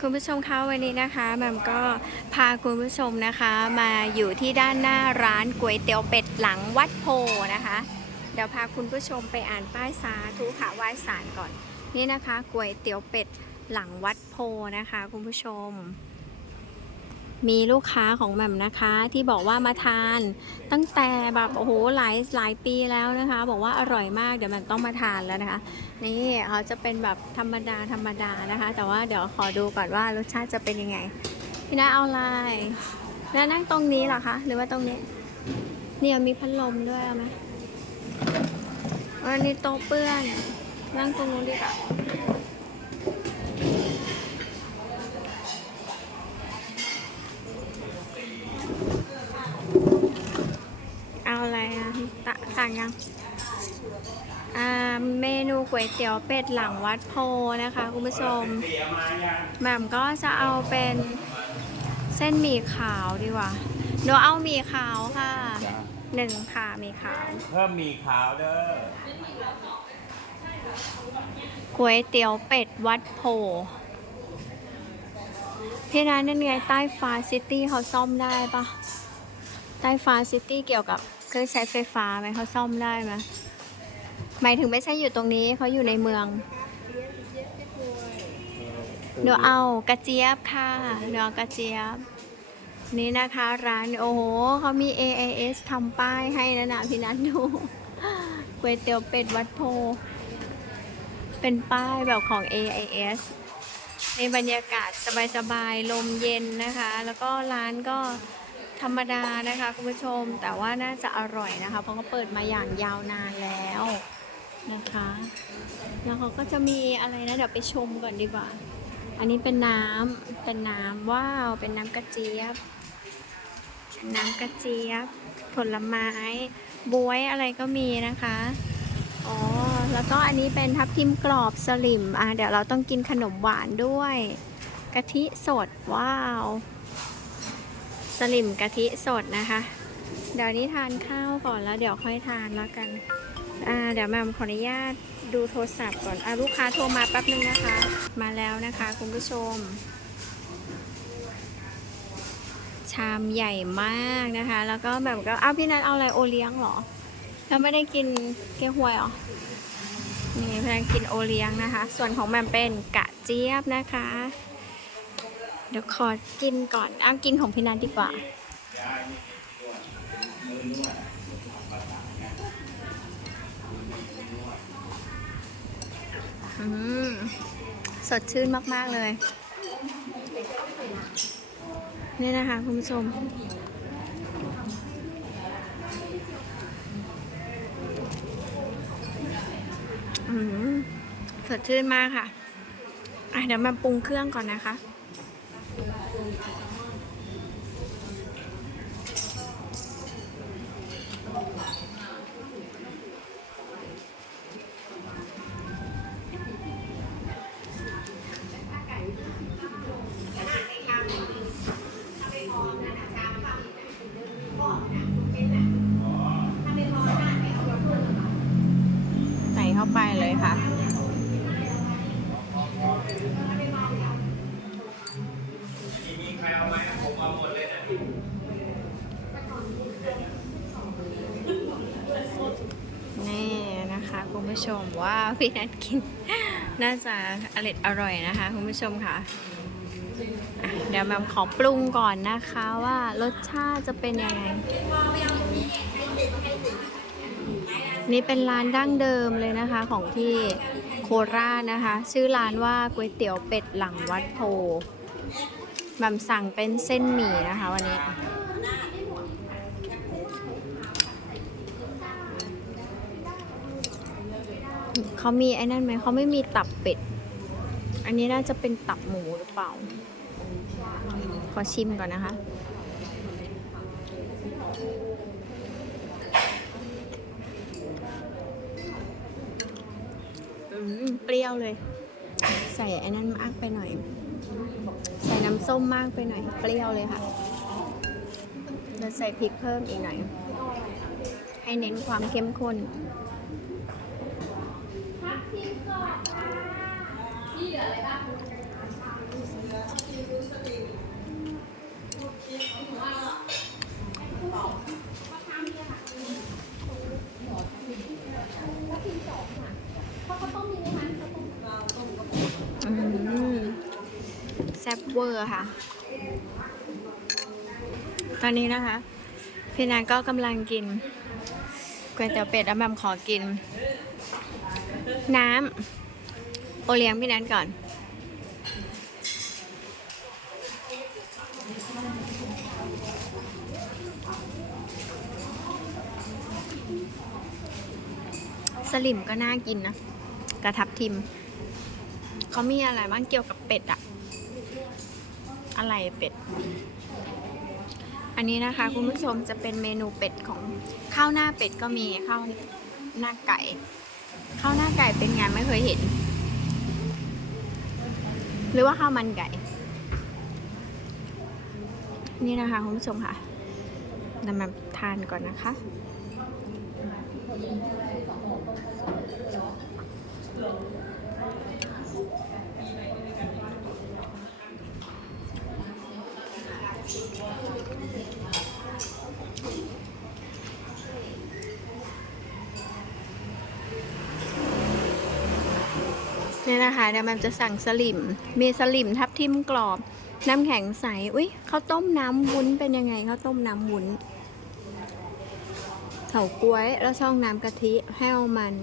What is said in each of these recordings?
คุณผู้ชมคะวันนี้นะคะแหม่มก็พาคุณผู้ชมนะคะมาอยู่ที่ด้านหน้าร้านก๋วยเตี๋ยวเป็ดหลังวัดโพนะคะ เดี๋ยวพาคุณผู้ชมไปอ่านป้ายสาธุค่ะไหว้ศาลก่อน นี่นะคะก๋วยเตี๋ยวเป็ดหลังวัดโพนะคะ คุณผู้ชม มีลูกค้าของแหม่มนะคะที่บอกว่ามาทาน ตั้งแต่แบบโอ้โหหลายหลายปีแล้วนะคะ บอกว่าอร่อยมากเดี๋ยวแหม่มต้องมาทานแล้วนะคะ นี่เขาจะเป็นแบบธรรมดาธรรมดานะคะ แต่ว่าเดี๋ยวขอดูก่อนว่ารสชาติจะเป็นยังไงพี่นาเอาอะไรแล้วนั่งตรงนี้เหรอคะหรือว่าตรงนี้เนี่ยมีพัดลมด้วยเอาไหมอันนี้โต๊ะเปื้อน นั่งตรงนู้นดีกว่า สั่งยังอ่าเมนูก๋วยเตี๋ยวเป็ดหลังวัดโพนะคะคุณผู้ชมแหม่มก็จะเอาเป็นเส้นหมี่ขาวดีกว่าหนูเอาหมี่ขาวค่ะจ้ะหนึ่งค่ะหมี่ขาว เพิ่มหมีขาวเด้อก๋วยเตี๋ยวเป็ดวัดโพพี่นันนั่นไงใต้ฟ้าซิตี้เขาซ่อมได้ปะใต้ฟ้าซิตี้เกี่ยวกับ เครื่องใช้ไฟฟ้าไหมเขาซ่อมได้ไหมหมายถึงไม่ใช่อยู่ตรงนี้เขาอยู่ในเมืองเดี๋ยวเอากระเจี๊ยบค่ะเดี๋ยวกระเจี๊ยบ นี่นะคะร้านโอ้โหเขามี AIS ทำป้ายให้นะนะพี่นัทดูก๋วยเตี๋ยวเป็ดวัดโพ เป็นป้ายแบบของ AIS ในบรรยากาศสบายๆ ลมเย็นนะคะ แล้วก็ร้านก็ ธรรมดานะคะคุณผู้ชมแต่ว่าน่าจะอร่อยนะคะ เพราะเขาเปิดมาอย่างยาวนานแล้วนะคะ แล้วเขาก็จะมีอะไรนะเดี๋ยวไปชมก่อนดีกว่า อันนี้เป็นน้ำเป็นน้ำว้าวเป็นน้ำกระเจี๊ยบ น้ำกระเจี๊ยบ ผลไม้บวยอะไรก็มีนะคะอ๋อแล้วก็อันนี้เป็นทับทิมกรอบสลิมอะเดี๋ยวเราต้องกินขนมหวานด้วย กะทิสดว้าว สลิมกะทิสดนะคะ เดี๋ยวนี้ทานข้าวก่อนแล้วเดี๋ยวค่อยทานแล้วกันอ่าเดี๋ยวแมมขออนุญาตดูโทรศัพท์ก่อนอะลูกค้าโทรมาแป๊บนึงนะคะ มาแล้วนะคะคุณผู้ชม ชามใหญ่มากนะคะ แล้วก็แบบก็อ้าวพี่นัทเอาอะไรโอเลี้ยงเหรอแล้วไม่ได้กินเก๊กฮวยหรอนี่เพื่อนกินโอเลี้ยงนะคะ ส่วนของแมมเป็นกะเจี๊ยบนะคะ เดี๋ยวขอกินก่อนอ้ากินของพี่นัทดีกว่า อืม สดชื่นมาก ๆ เลย นี่นะคะ คุณผู้ชมอืมสดชื่นมากค่ะ อะ เดี๋ยวมาปรุงเครื่องก่อนนะคะ ไปเลยค่ะ นี่นะคะคุณผู้ชมว่าพี่นัทกิน น่าจะอร่อยอร่อยนะคะคุณผู้ชมค่ะอะ เดี๋ยวแมมขอปรุงก่อนนะคะว่ารสชาติจะเป็นยังไง นี่เป็นร้านดั้งเดิมเลยนะคะของที่โคราชนะคะ ชื่อร้านว่าก๋วยเตี๋ยวเป็ดหลังวัดโพแมมสั่งเป็นเส้นหมี่นะคะวันนี้ เขามีไอ้นั่นไหมเขาไม่มีตับเป็ด อันนี้น่าจะเป็นตับหมูหรือเปล่า ขอชิมก่อนนะคะ รี้ยวเลย ใส่อันนั้นมากไปหน่อย ใส่น้ำส้มมากไปหน่อย เปรี้ยวเลยค่ะแล้วใส่พริกเพิ่มอีกหน่อย ให้เน้นความเข้มข้นนี่ เวอร์ค่ะ ตอนนี้นะคะ พี่นันก็กำลังกินก๋วยเตี๋ยวเป็ดแล้วแมมขอกิน น้ำโอเลี้ยงพี่นันก่อน สลิมก็น่ากินนะ กระทับทิม เขามีอะไรบ้างเกี่ยวกับเป็ดอะ อะไรเป็ด อันนี้นะคะคุณผู้ชมจะเป็นเมนูเป็ดของข้าวหน้าเป็ดก็มีข้าวหน้าไก่ ข้าวหน้าไก่เป็นไงไม่เคยเห็น หรือว่าข้าวมันไก่ นี่นะคะคุณผู้ชมค่ะนำมาทานก่อนนะคะ เนี่ยนะคะเดี๋ยวแมันจะสั่งสลิม มีสลิมทับทิมกรอบ น้ำแข็งใส อุ้ยข้าวต้มน้ำวุ้นเป็นยังไงข้าวต้มน้ำวุ้นเถาก๊วย แล้วช่องน้ำกะทิแห้วมัน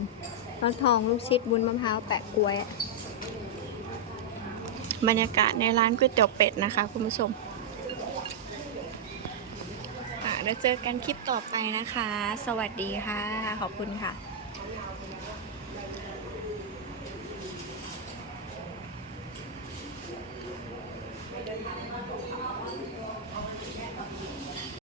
แล้วทองลูกชิดวุ้นมะพร้าวแปะกล้วย บรรยากาศในร้านก๋วยเตี๋ยวเป็ดนะคะ คุณผู้ชมอะแล้วเจอกันคลิปต่อไปนะคะ สวัสดีค่ะ ขอบคุณค่ะ